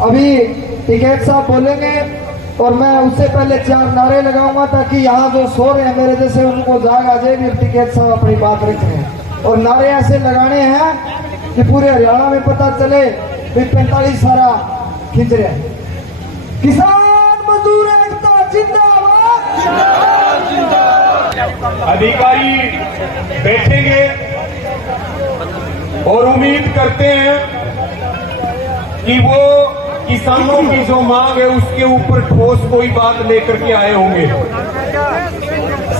अभी टिकैत साहब बोलेंगे और मैं उससे पहले 4 नारे लगाऊंगा ताकि यहाँ जो सो रहे हैं मेरे जैसे उनको जाग आ जाए। फिर टिकैत साहब अपनी बात रखें और नारे ऐसे लगाने हैं कि पूरे हरियाणा में पता चले कि 45 सारा खींच रहे हैं। किसान मजदूर एकता जिंदाबाद। अधिकारी बैठेंगे और उम्मीद करते हैं कि वो किसानों की जो मांग है उसके ऊपर ठोस कोई बात लेकर के आए होंगे।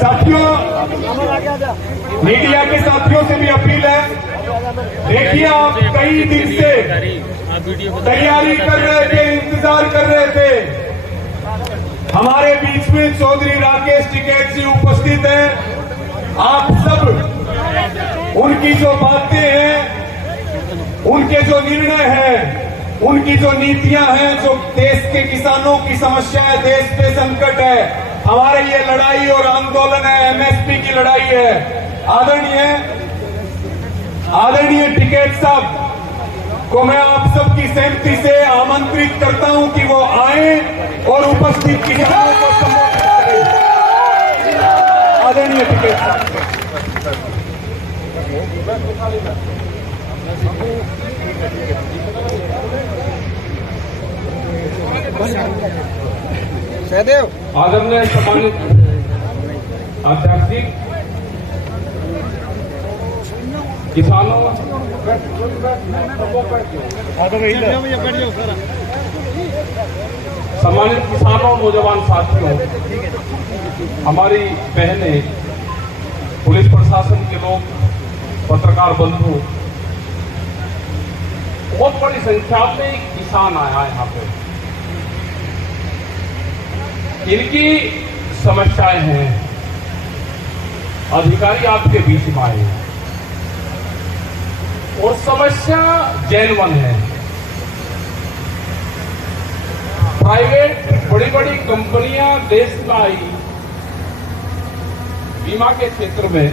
साथियों, मीडिया के साथियों से भी अपील है, देखिए आप कई दिन से तैयारी कर रहे थे, इंतजार कर रहे थे। हमारे बीच में चौधरी राकेश टिकैत जी उपस्थित हैं। आप सब उनकी जो बातें हैं, उनके जो निर्णय हैं, उनकी जो नीतियां हैं, जो देश के किसानों की समस्या है, देश पे संकट है, हमारे ये लड़ाई और आंदोलन है, एमएसपी की लड़ाई है। आदरणीय टिकैत साहब को मैं आप सबकी सहमति से आमंत्रित करता हूं कि वो आए और उपस्थित किसानों को संबोधित करें। आदरणीय टिकैत साहब, आदरणीय सम्मानित अध्यक्ष जी, किसानों, सम्मानित किसानों, नौजवान साथियों, हमारी बहनें, पुलिस प्रशासन के लोग, पत्रकार बंधु, बहुत बड़ी संख्या में किसान आया यहाँ पे। इनकी समस्याएं हैं, अधिकारी आपके बीच में आए और समस्या जेन्युइन है। प्राइवेट बड़ी बड़ी कंपनियां देश में आई बीमा के क्षेत्र में,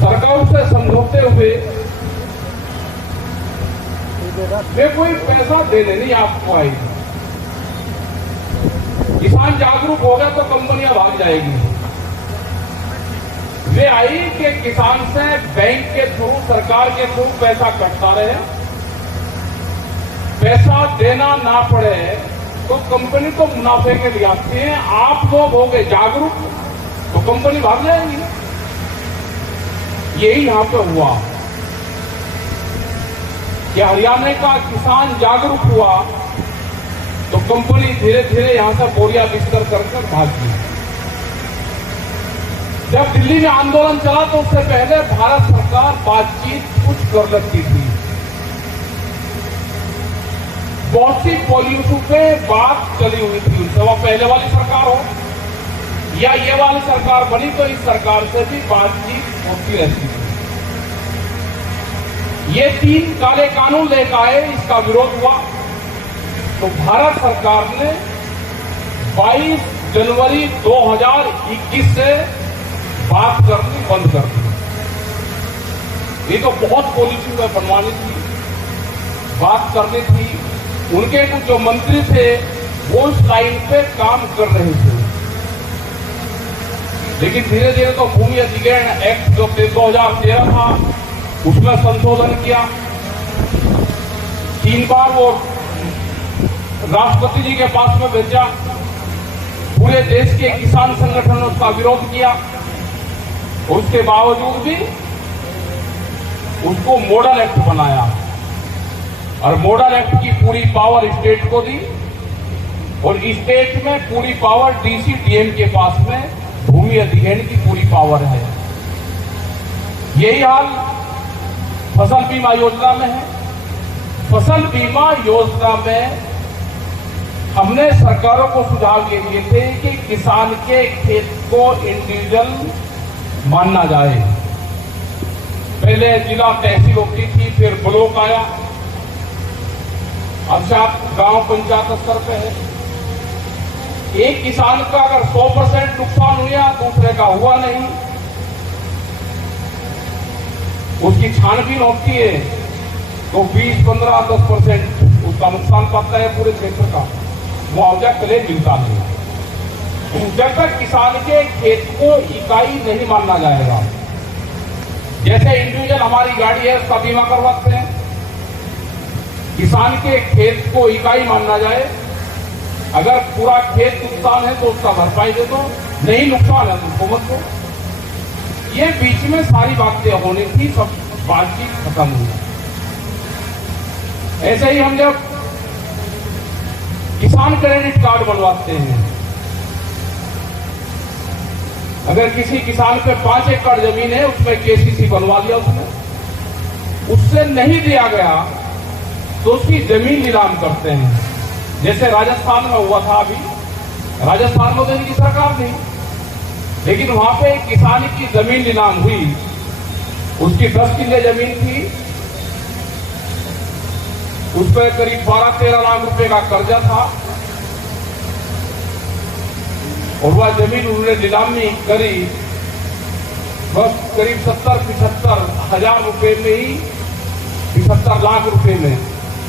सरकार से समझौते हुए वे कोई पैसा देने नहीं आपको आई। किसान जागरूक हो गया तो कंपनियां भाग जाएगी। वे आई कि किसान से बैंक के थ्रू, सरकार के थ्रू पैसा कटता रहे, पैसा देना ना पड़े तो कंपनी तो मुनाफे के लिए आती है। आप लोग हो गए जागरूक तो कंपनी भाग जाएगी। यही यहां पे हुआ कि हरियाणा का किसान जागरूक हुआ तो कंपनी धीरे धीरे यहां से बोरिया बिस्तर कर भागी। जब दिल्ली में आंदोलन चला तो उससे पहले भारत सरकार बातचीत कुछ कर लगती थी। बहुत सी पॉलिसी पे बात चली हुई थी, उससे वो पहले वाली सरकार हो या ये वाली सरकार बनी तो इस सरकार से भी बातचीत होती रहती थी। ये 3 काले कानून लेकर आए, इसका विरोध हुआ तो भारत सरकार ने 22 जनवरी 2021 से बात करनी बंद कर दी। ये तो बहुत पॉलिसी में बनवानी थी, बात करनी थी। उनके कुछ जो मंत्री थे वो उस लाइन पे काम कर रहे थे, लेकिन धीरे धीरे तो भूमि अधिग्रहण एक्ट जो 2013 था उसमें संशोधन किया। 3 बार वो राष्ट्रपति जी के पास में भेजा, पूरे देश के किसान संगठन ने उसका विरोध किया। उसके बावजूद भी उसको मॉडल एक्ट बनाया और मॉडल एक्ट की पूरी पावर स्टेट को दी और स्टेट में पूरी पावर डीसी डीएम के पास में भूमि अधिग्रहण की पूरी पावर है। यही हाल फसल बीमा योजना में है। फसल बीमा योजना में हमने सरकारों को सुझाव ये दिए थे कि किसान के खेत को इंडिविजुअल मानना जाए। पहले जिला तहसील होती थी, फिर ब्लॉक आया, अब गांव पंचायत स्तर पे है। एक किसान का अगर 100% नुकसान हुआ, दूसरे का हुआ नहीं, उसकी छानबीन होती है तो 20, 15, 10% उसका नुकसान पाता है पूरे क्षेत्र का, मुआवजा क्लेम मिलता नहीं। जब तक किसान के खेत को इकाई नहीं माना जाएगा, जैसे इंडिविजुअल हमारी गाड़ी है उसका बीमा करवाते हैं, किसान के खेत को इकाई मानना जाए। अगर पूरा खेत नुकसान है तो उसका भरपाई दे दो, नहीं नुकसान है तो उसको मत दो। ये बीच में सारी बातें होनी थी, सब बातचीत खत्म हुई। ऐसे ही हम जब किसान क्रेडिट कार्ड बनवाते हैं, अगर किसी किसान पे 5 एकड़ जमीन है, उसमें केसीसी बनवा लिया उसने, उससे नहीं दिया गया तो उसकी जमीन नीलाम करते हैं। जैसे राजस्थान में हुआ था, अभी राजस्थान में तो इनकी सरकार थी, लेकिन वहां पे किसान की जमीन नीलाम हुई, उसकी 10 किले जमीन थी, उस पर करीब 12-13 लाख रुपए का कर्जा था, और वह जमीन उन्होंने नीलामी करी बस करीब 70-75 हजार रुपए में ही, 75 लाख रुपए में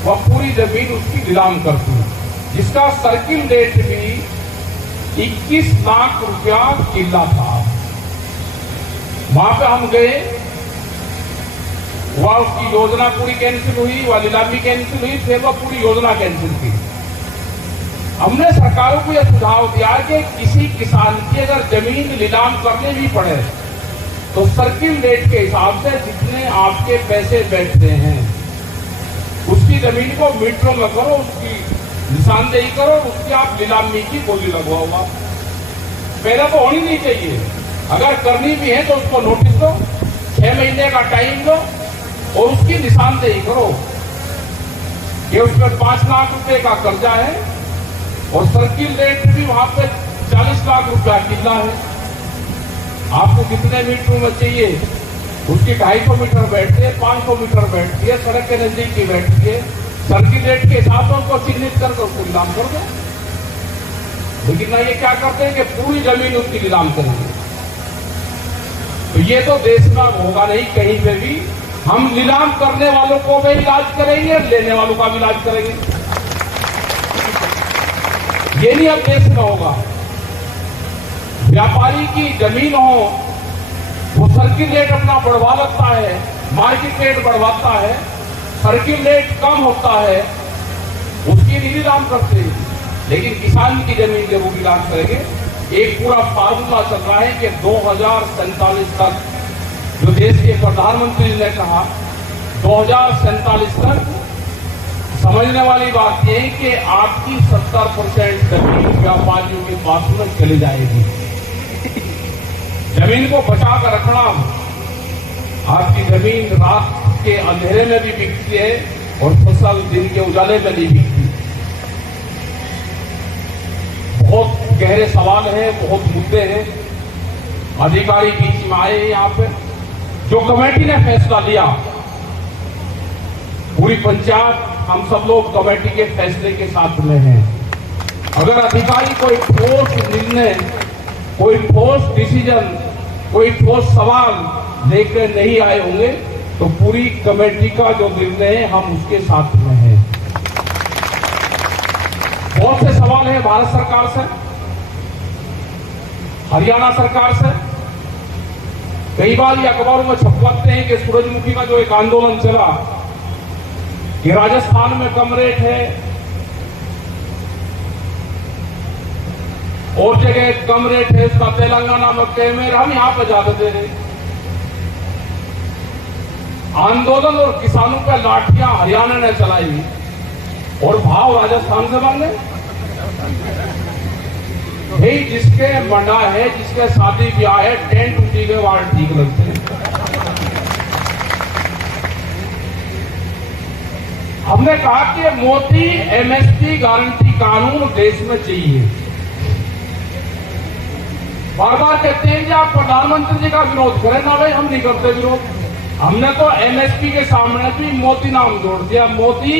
वह पूरी जमीन उसकी नीलाम करती, जिसका सर्किल रेट भी 21 लाख रुपया किला था। वहां पे हम गए, वह उसकी योजना पूरी कैंसिल हुई, वह नीलामी कैंसिल हुई, फिर वह पूरी योजना कैंसिल की। हमने सरकारों को यह सुझाव दिया कि किसी किसान की अगर जमीन नीलाम करने भी पड़े तो सर्किल रेट के हिसाब से जितने आपके पैसे बैठते हैं उसकी जमीन को मीटरों में करो, उसकी निशानदेही करो, उसकी आप नीलामी की बोली लगवाओ। पहले तो होनी नहीं चाहिए, अगर करनी भी है तो उसको नोटिस दो, 6 महीने का टाइम दो और उसकी निशानदेही करो कि उस पर 5 लाख रुपए का कर्जा है और सर्किल रेट भी वहां पे 40 लाख रुपया किला है। आपको कितने मीटर में चाहिए, उसकी 250 मीटर बैठती है, 500 मीटर बैठती है, सड़क के नजदीक की बैठती है, सर्किल रेट के हिसाब से उनको चिन्हित करके उसको नीलाम कर दो। लेकिन ना ये क्या करते हैं कि पूरी जमीन उसकी नीलाम करेंगे। तो ये तो देश में होगा नहीं, कहीं पे भी हम नीलाम करने वालों को भी इलाज करेंगे, लेने वालों का भी इलाज करेंगे। ये नहीं अब देश में होगा। व्यापारी की जमीन हो, वो सर्किल रेट अपना बढ़वा लेता है, मार्केट रेट बढ़वाता है, सर्किल रेट कम होता है, उसकी नीलाम करते हैं। लेकिन किसान की जमीन जब वो नीलाम करेंगे, एक पूरा फार्मूला चल रहा है कि 2047 तक, जो देश के प्रधानमंत्री ने कहा 2047 तक, समझने वाली बात यह है कि आपकी 70% जमीन व्यापारियों के पास में चली जाएगी। जमीन को बचा कर रखना, आपकी जमीन रात के अंधेरे में भी बिकती है और फसल दिन के उजाले में नहीं बिकती। बहुत गहरे सवाल हैं, बहुत मुद्दे हैं। अधिकारी बीच में आए यहाँ पे, जो कमेटी ने फैसला लिया, पूरी पंचायत हम सब लोग कमेटी के फैसले के साथ में हैं। अगर अधिकारी कोई ठोस निर्णय, कोई ठोस डिसीजन, कोई ठोस सवाल लेकर नहीं आए होंगे तो पूरी कमेटी का जो निर्णय है हम उसके साथ में हैं। बहुत से सवाल है भारत सरकार से, हरियाणा सरकार से। कई बार ये अखबारों में छपवाते हैं कि सूरजमुखी का जो एक आंदोलन चला कि राजस्थान में कम रेट है और जगह कम रेट है, उसका तेलंगाना में कम है, हम यहां पर ज्यादा दे रहे। आंदोलन और किसानों पर लाठियां हरियाणा ने चलाई और भाव राजस्थान से मांगे। भाई जिसके मंडा है, जिसके शादी ब्याह है, टेंट उठी गए वहां ठीक लगते हैं। हमने कहा कि मोदी एमएसपी गारंटी कानून देश में चाहिए। बार बार कहते हैं कि आप प्रधानमंत्री जी का विरोध करें ना, भाई हम नहीं करते विरोध। हमने तो एमएसपी के सामने भी मोदी नाम जोड़ दिया। मोदी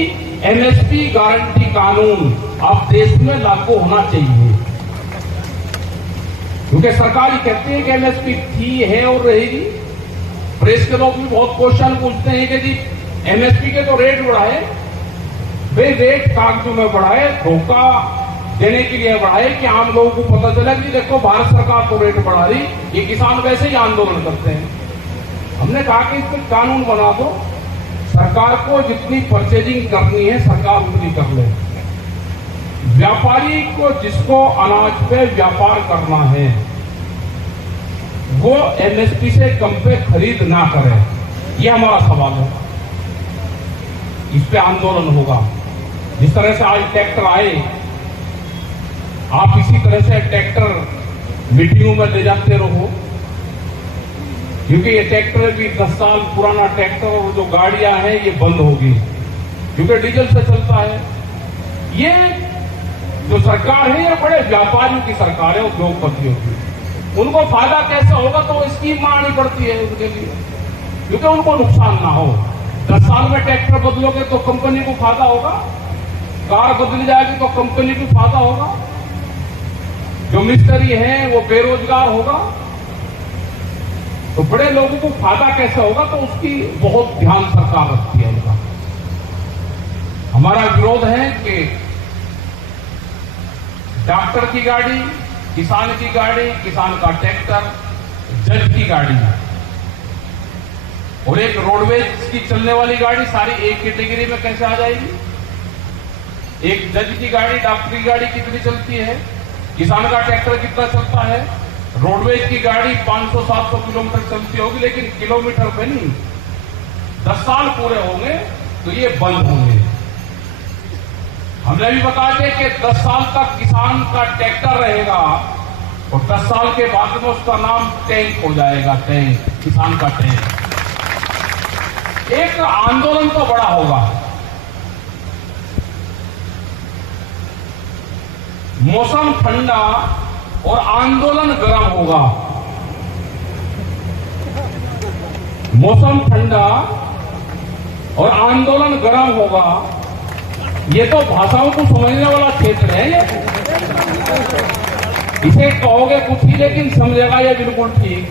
एमएसपी गारंटी कानून अब देश में लागू होना चाहिए, क्योंकि सरकार ही कहती है कि एमएसपी थी, है और रहेगी। प्रेस के लोग भी बहुत क्वेश्चन पूछते हैं कि जी एमएसपी के तो रेट बढ़ाए, वे रेट कागजों में बढ़ाए, धोखा देने के लिए बढ़ाए कि आम लोगों को पता चला कि देखो भारत सरकार तो रेट बढ़ा रही, ये किसान वैसे ही आंदोलन करते हैं। हमने कहा कि इस पर कानून बना दो, सरकार को जितनी परचेजिंग करनी है सरकार उतनी कर ले। व्यापारी को जिसको अनाज पे व्यापार करना है वो एमएसपी से कम पे खरीद ना करे, ये हमारा सवाल है। इस पे आंदोलन होगा। जिस तरह से आज ट्रैक्टर आए, आप इसी तरह से ट्रैक्टर मीटिंगों में ले जाते रहो, क्योंकि ये ट्रैक्टर भी 10 साल पुराना ट्रैक्टर और जो गाड़ियां हैं ये बंद होगी, क्योंकि डीजल से चलता है। ये जो सरकार है ये बड़े व्यापारियों की सरकार है, उद्योगपतियों की। उनको फायदा कैसे होगा तो स्कीम मारनी पड़ती है उनके लिए, क्योंकि उनको नुकसान ना हो। 10 साल में ट्रैक्टर बदलोगे तो कंपनी को फायदा होगा, कार बदल जाएगी तो कंपनी को फायदा होगा, जो मिस्त्री है वो बेरोजगार होगा, तो बड़े लोगों को फायदा कैसे होगा, तो उसकी बहुत ध्यान सरकार रखती है उनका। हमारा विरोध है कि डॉक्टर की गाड़ी, किसान की गाड़ी, किसान का ट्रैक्टर, जज की गाड़ी और एक रोडवेज की चलने वाली गाड़ी सारी एक कैटेगरी में कैसे आ जाएगी? एक जज की गाड़ी, डॉक्टर की गाड़ी कितनी चलती है, किसान का ट्रैक्टर कितना चलता है, रोडवेज की गाड़ी 500-700 किलोमीटर चलती होगी, लेकिन किलोमीटर पे नहीं। 10 साल पूरे होंगे तो ये बंद होंगे। हमने भी बता दें कि 10 साल तक किसान का ट्रैक्टर रहेगा और 10 साल के बाद में उसका नाम टैंक हो जाएगा, टैंक, किसान का टैंक। एक आंदोलन तो बड़ा होगा। मौसम ठंडा और आंदोलन गर्म होगा। मौसम ठंडा और आंदोलन गर्म होगा। ये तो भाषाओं को समझने वाला क्षेत्र है। ये इसे कहोगे कुछ ही लेकिन समझेगा ये बिल्कुल ठीक।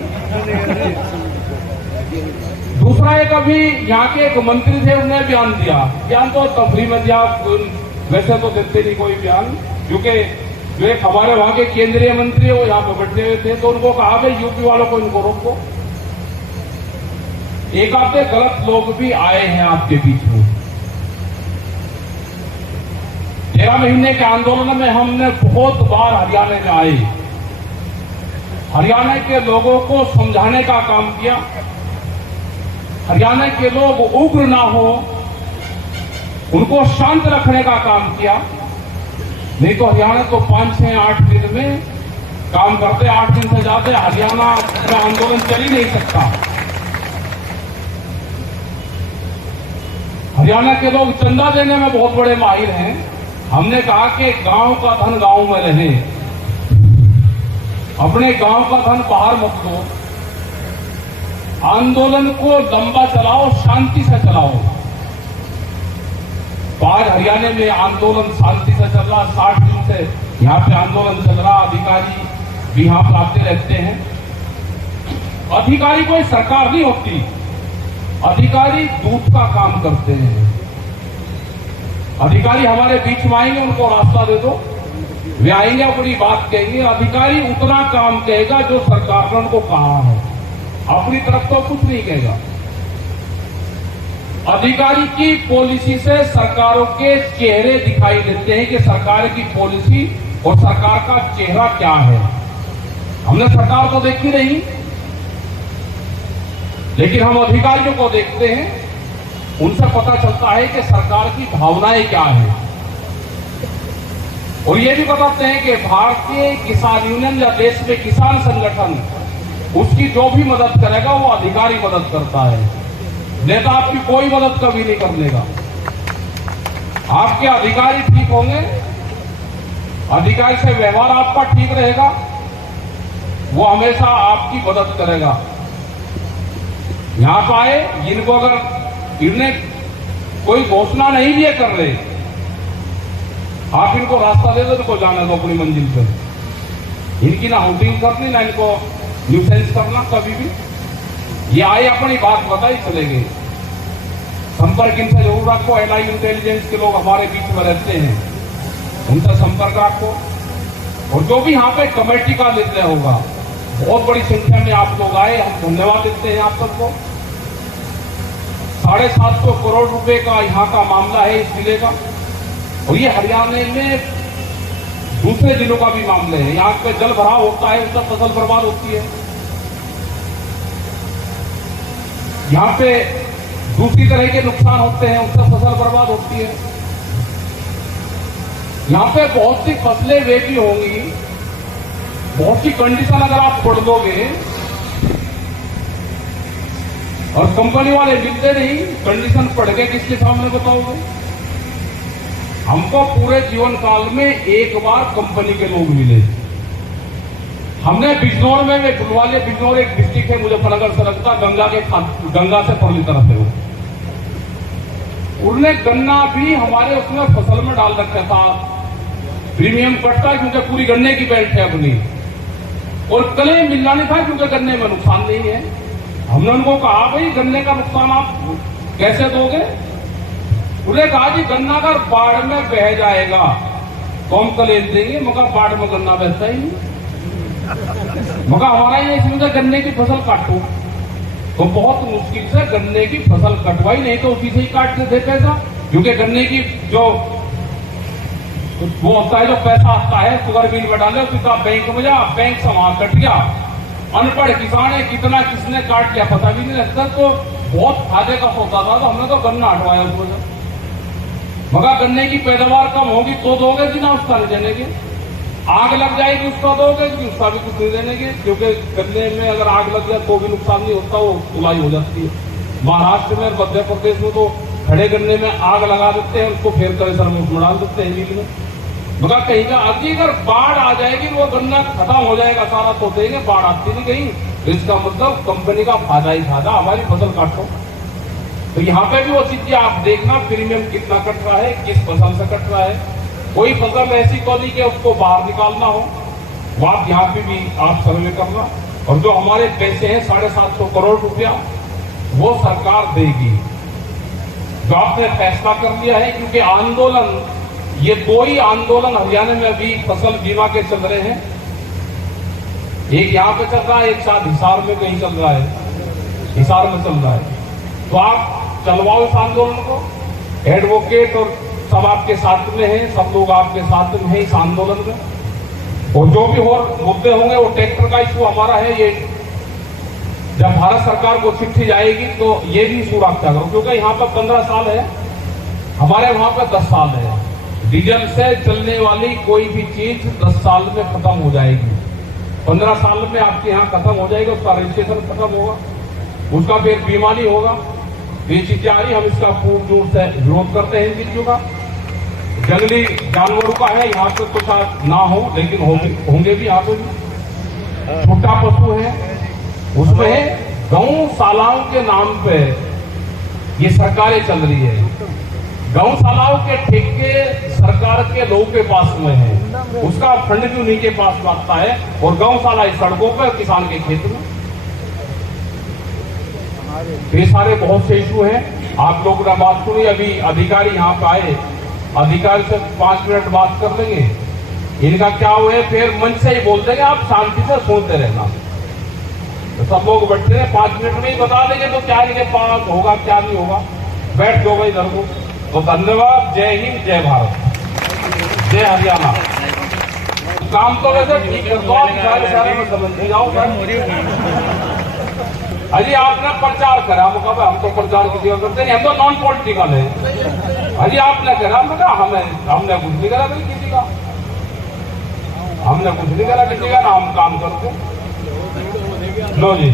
दूसरा एक अभी यहाँ के एक मंत्री थे, उन्होंने बयान दिया। बयान तो तफरी में दिया, वैसे तो देते नहीं कोई बयान, क्योंकि जो एक हमारे वहां के केंद्रीय मंत्री वो यहाँ पे बैठे हुए थे, तो उनको कहा भाई यूपी वालों को इनको रोको। एक आधे गलत लोग भी आए हैं आपके बीच में। 13 महीने के आंदोलन में हमने बहुत बार हरियाणा में आए, हरियाणा के लोगों को समझाने का काम किया। हरियाणा के लोग उग्र ना हो, उनको शांत रखने का काम किया। नहीं तो हरियाणा तो 5, 6, 8 दिन में काम करते, 8 दिन से ज्यादा हरियाणा में आंदोलन चल ही नहीं सकता। हरियाणा के लोग चंदा देने में बहुत बड़े माहिर हैं। हमने कहा कि गांव का धन गांव में रहे, अपने गांव का धन बाहर मत दो, आंदोलन को लंबा चलाओ, शांति से चलाओ। आज हरियाणा में आंदोलन शांति से चल रहा, 60 दिन से यहाँ पे आंदोलन चल रहा। अधिकारी भी यहाँ पर आते रहते हैं। अधिकारी कोई सरकार नहीं होती, अधिकारी दूत का काम करते हैं। अधिकारी हमारे बीच में आएंगे, उनको रास्ता दे दो, वे आएंगे अपनी बात कहेंगे। अधिकारी उतना काम कहेगा जो सरकार ने उनको कहा है, अपनी तरफ तो कुछ नहीं कहेगा। अधिकारी की पॉलिसी से सरकारों के चेहरे दिखाई देते हैं कि सरकार की पॉलिसी और सरकार का चेहरा क्या है। हमने सरकार तो देखी नहीं, लेकिन हम अधिकारियों को देखते हैं, उनसे पता चलता है कि सरकार की भावनाएं क्या है। और ये भी बताते हैं कि भारतीय किसान यूनियन या देश में किसान संगठन, उसकी जो भी मदद करेगा वो अधिकारी मदद करता है। नेता आपकी कोई मदद कभी नहीं कर लेगा। आपके अधिकारी ठीक होंगे, अधिकारी से व्यवहार आपका ठीक रहेगा, वो हमेशा आपकी मदद करेगा। यहां पर आए, जिनको अगर इन्हें कोई घोषणा नहीं भी कर रहे, आप इनको रास्ता दे दो, इनको जाने दो अपनी मंजिल पर। इनकी ना हाउसिंग करनी, ना इनको न्यूसेंस करना कभी भी। ये आए, अपनी बात बताई, चले गए। संपर्क इनसे जरूर रखो। एलआई इंटेलिजेंस के लोग हमारे बीच में रहते हैं, उनसे संपर्क रखो। और जो भी यहाँ पे कमेटी का निर्णय होगा, बहुत बड़ी संख्या में आप लोग आए, हम धन्यवाद देते हैं आप सबको। 750 करोड़ रुपए का यहाँ का मामला है इस जिले का, और ये हरियाणा में दूसरे जिलों का भी मामले है। यहाँ पे जल भराव होता है, उससे फसल बर्बाद होती है। यहाँ पे दूसरी तरह के नुकसान होते हैं, उससे फसल बर्बाद होती है। यहाँ पे बहुत सी फसलें वे भी होंगी, बहुत सी कंडीशन अगर आप पढ़ दोगे, और कंपनी वाले मिलते नहीं, कंडीशन पढ़ के किसके सामने बताओगे? हमको पूरे जीवन काल में एक बार कंपनी के लोग मिले। हमने बिजनौर में, वे गुलवाले बिजनौर एक डिस्ट्रिक्ट है मुजफ्फरनगर से लगता, गंगा से परली तरफ है वो। उन्होंने गन्ना भी हमारे उसमें फसल में डाल रखा था, प्रीमियम कटता है क्योंकि पूरी गन्ने की बेल्ट है अपनी, और कले मिलना नहीं था क्योंकि गन्ने में नुकसान नहीं है। हमने उनको कहा भाई गन्ने का नुकसान आप कैसे दोगे? उन्होंने कहा जी गन्ना अगर बाढ़ में बह जाएगा तो हम कलेम देंगे, मगर बाढ़ में गन्ना बहता ही नहीं, मगर हमारा ये इसमें गन्ने की फसल काटो। तो बहुत मुश्किल से गन्ने की फसल कटवाई, नहीं तो उसी से ही काटते थे पैसा, क्योंकि गन्ने की जो वो होता है, जो पैसा आता है शुगर मिल में डाले, उसका बैंक में जा, बैंक समा कट गया। अनपढ़ किसान है, कितना किसने काट लिया पता भी नहीं लगता। तो बहुत फायदे का सोचता था, तो हमने तो गन्ना हटवाया उसको। मगर गन्ने की पैदावार कम होगी तो दोगे कि ना, उसका नहीं देने के। आग लग जाएगी उसका दोगे कि उसका भी कुछ नहीं देने के, क्योंकि गन्ने में अगर आग लग जाए तो भी नुकसान नहीं होता, वो तुलाई हो जाती है। महाराष्ट्र में, मध्य प्रदेश में तो खड़े गन्ने में आग लगा देते हैं, उसको फेर कर सर में डाल देते हैं नील में। मगर कहीं का अगर बाढ़ आ जाएगी वो गन्ना खत्म हो जाएगा सारा, तो देंगे, बाढ़ आती नहीं कहीं। इसका मतलब कंपनी का फायदा ही फायदा, हमारी फसल काटो। तो यहाँ पे भी वो चीजें आप देखना, प्रीमियम कितना कट रहा है, किस फसल से कट रहा है। कोई फसल ऐसी तो नहीं कि उसको बाहर निकालना हो, वो आप यहाँ पे भी आप सर्वे करना। और जो हमारे पैसे हैं 750 करोड़ रुपया, वो सरकार देगी। जो आपने फैसला कर लिया है, क्योंकि आंदोलन, ये दो ही आंदोलन हरियाणा में अभी फसल बीमा के चल रहे हैं। एक यहाँ पे चल रहा है, एक साथ हिसार में कहीं चल रहा है, हिसार में चल रहा है। तो आप चलवाओ इस आंदोलन को, एडवोकेट और सब आपके साथ में हैं, सब लोग आपके साथ में हैं इस आंदोलन में। और जो भी और मुद्दे होंगे, वो ट्रैक्टर का इशू हमारा है, ये जब भारत सरकार को चिट्ठी जाएगी तो ये भी इशू रखा करो, क्योंकि यहाँ पर 15 साल है, हमारे वहां पर 10 साल है। डीजल से चलने वाली कोई भी चीज 10 साल में खत्म हो जाएगी, 15 साल में आपके यहाँ खत्म हो जाएगा, उसका रजिस्ट्रेशन खत्म होगा, उसका फिर बीमा नहीं होगा। ये चीजें आ रही, हम इसका पूर्ण जोर से विरोध करते हैं इन चीजों का। जंगली जानवरों का है यहाँ पे कुछ ना हो, लेकिन होंगे भी यहाँ पे भी। छोटा पशु है, उसमें गौशालाओं के नाम पे ये सरकारें चल रही है। गौशालाओं के ठेके सरकार के लोगों के पास में है, उसका फंड भी उन्हीं के पास लगता है, और गौशाला इस सड़कों पर, किसान के खेत में। ये सारे बहुत से इशू हैं। आप लोगों ने बात सुनी, अभी अधिकारी यहाँ पे आए, अधिकारी से 5 मिनट बात कर लेंगे, इनका क्या हुआ है फिर मंच से ही बोल देंगे, आप शांति से सुनते रहना। तो सब लोग बैठे हैं, 5 मिनट में ही बता देंगे तो क्या इनके पास होगा क्या नहीं होगा। बैठ जाओ भाई घर को। तो धन्यवाद, जय हिंद, जय भारत, जय हरियाणा। काम तो वैसे ठीक है, तो आप सारे में समझ जाओ। अजी आपने प्रचार करा, हम तो प्रचार की सेवा करते नहीं, हम तो नॉन पॉलिटिकल है। अजी आपने करा, हमने कुछ नहीं करा भाई किसी का, हमने कुछ नहीं करा किसी का, ना हम काम करते। लो जी।